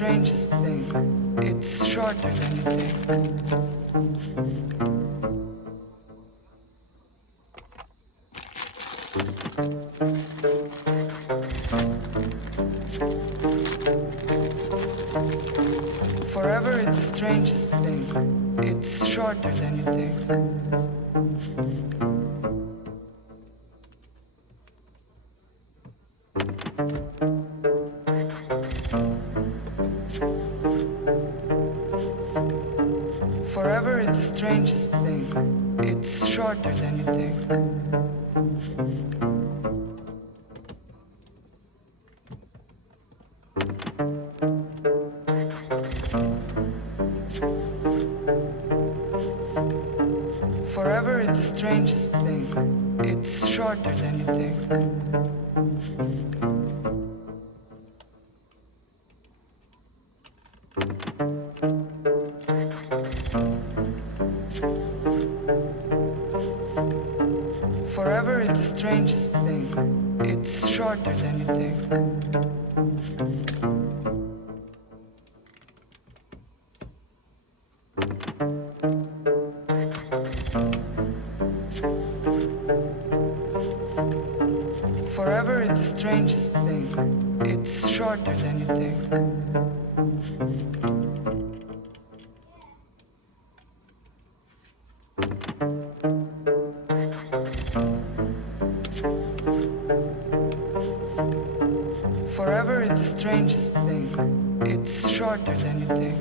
strangest thing. It's shorter than you think. Forever is the strangest thing. It's shorter than you think. Forever is the strangest thing. It's shorter than you think. Forever is the strangest thing. It's shorter than you think. Forever is the strangest thing. It's shorter than you think. Forever is the strangest thing. It's shorter than you think. Forever is the strangest thing. It's shorter than you think.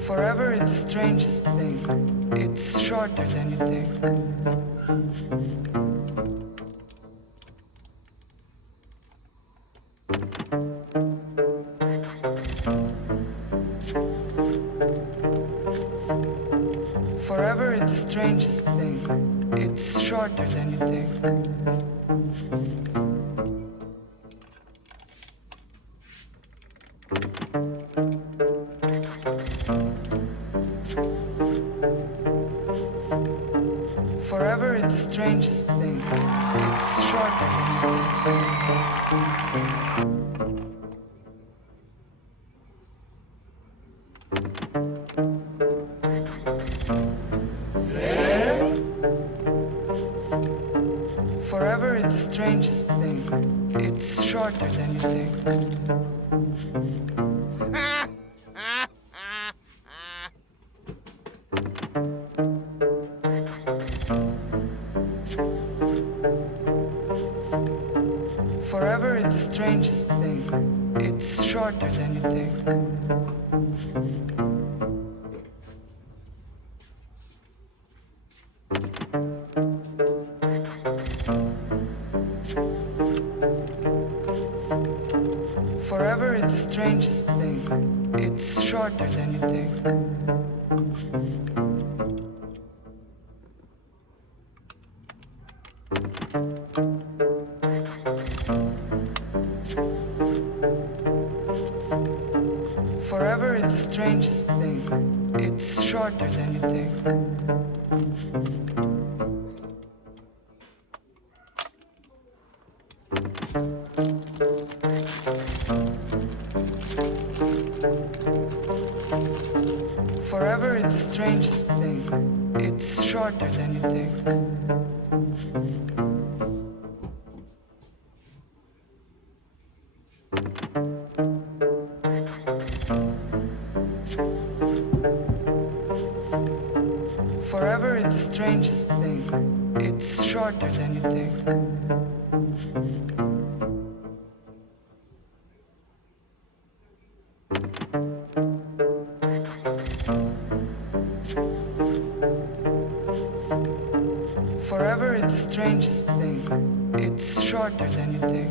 Forever is the strangest thing. It's shorter than you think. Forever is the strangest thing. It's shorter than you think. Forever is the strangest thing. It's shorter than you think. Forever is the strangest thing. It's shorter than you think. Forever is the strangest thing. It's shorter than you think. Forever is the strangest thing. It's shorter than you think. Forever is the strangest thing. It's shorter than you think. Forever is the strangest thing. It's shorter than you think. Forever is the strangest thing. It's shorter than you think. Forever is the strangest thing. It's shorter than you think.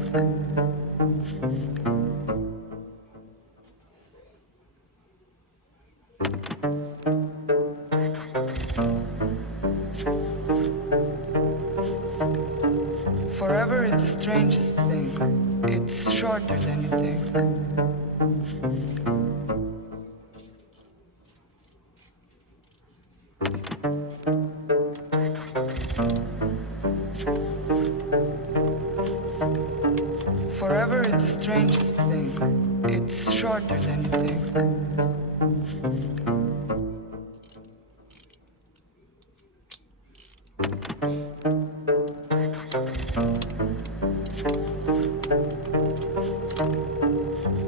Forever is the strangest thing. It's shorter than you think. Forever is the strangest thing. It's shorter than you think.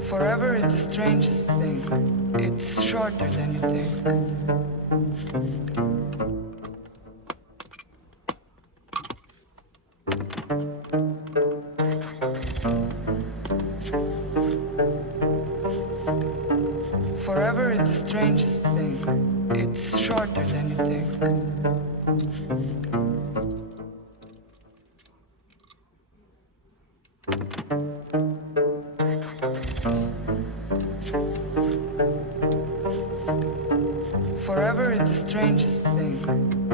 Forever is the strangest thing. It's shorter than you think. Forever is the strangest thing. It's shorter than you think. Forever is the strangest thing.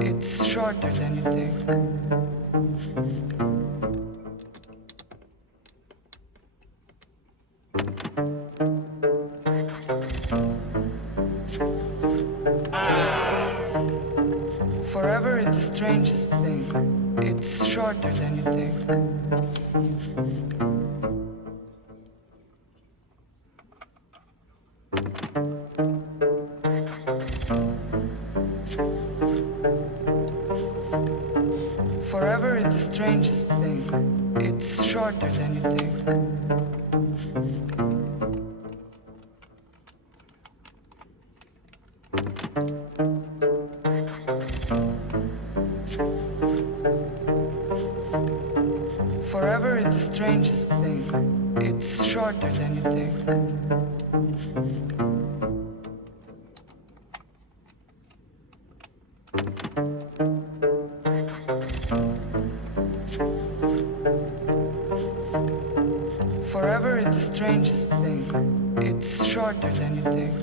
It's shorter than you think. Forever is the strangest thing. It's shorter than you think. Forever is the strangest thing. It's shorter than you think. Forever is the strangest thing. It's shorter than you think. Forever is the strangest thing. It's shorter than you think.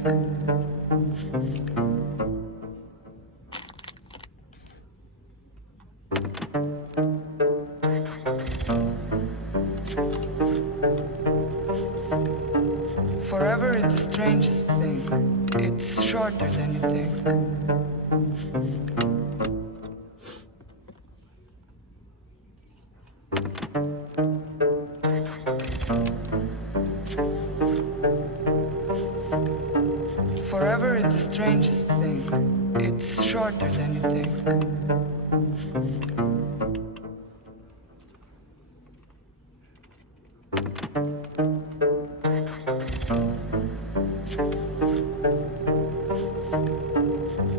Forever is the strangest thing. It's shorter than you think. Forever is the strangest thing. It's shorter than you think.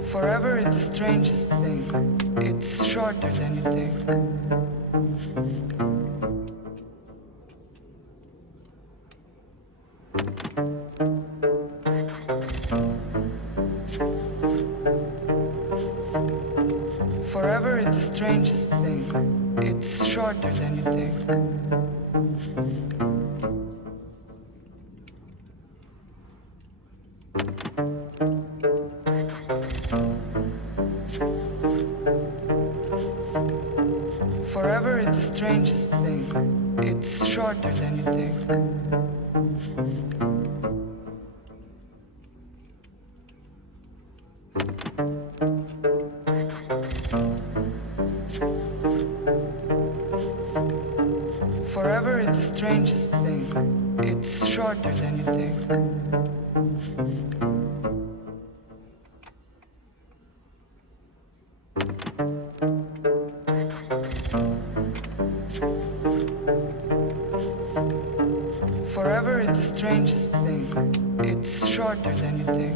Forever is the strangest thing. It's shorter than you think. Forever is the strangest thing. It's shorter than you think. Forever is the strangest thing. It's shorter than you think. Forever is the strangest thing. It's shorter than you think. Forever is the strangest thing. It's shorter than you think.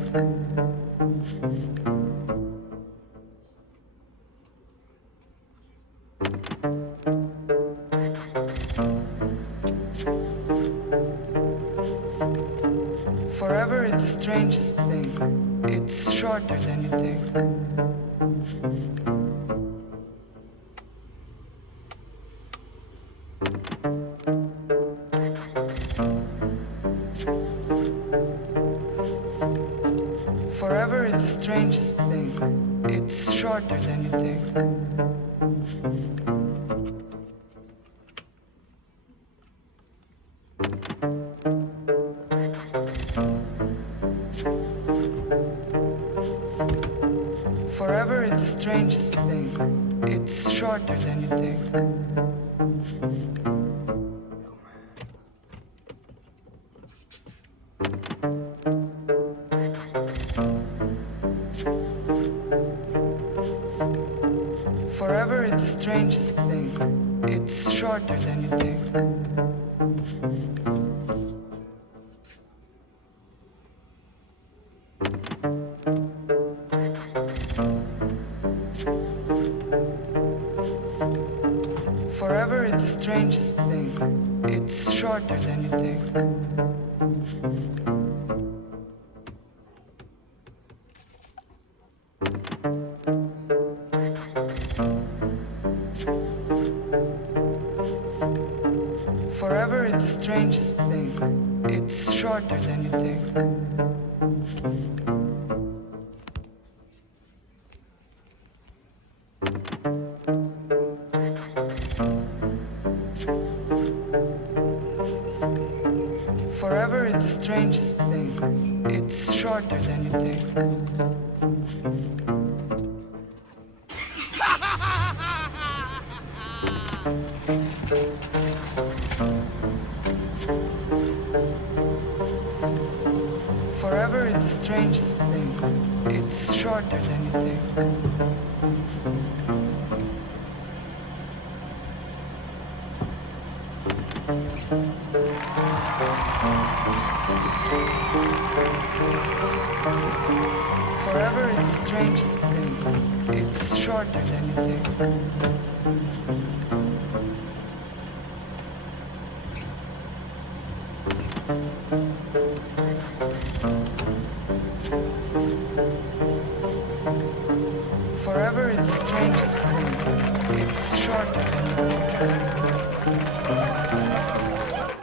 Forever is the strangest thing. It's shorter than you think. Forever is the strangest thing. It's shorter than you think. Forever is the strangest thing. It's shorter than you think. shorter than you think. Forever is the strangest thing. It's shorter than you think. Forever is the strangest thing. It's shorter than you think. Forever is the strangest thing. It's shorter than you think. Forever is the strangest thing. It's shorter than you think. Forever is the strangest thing. It's shorter than you think. Forever is the strangest thing. It's shorter than you think.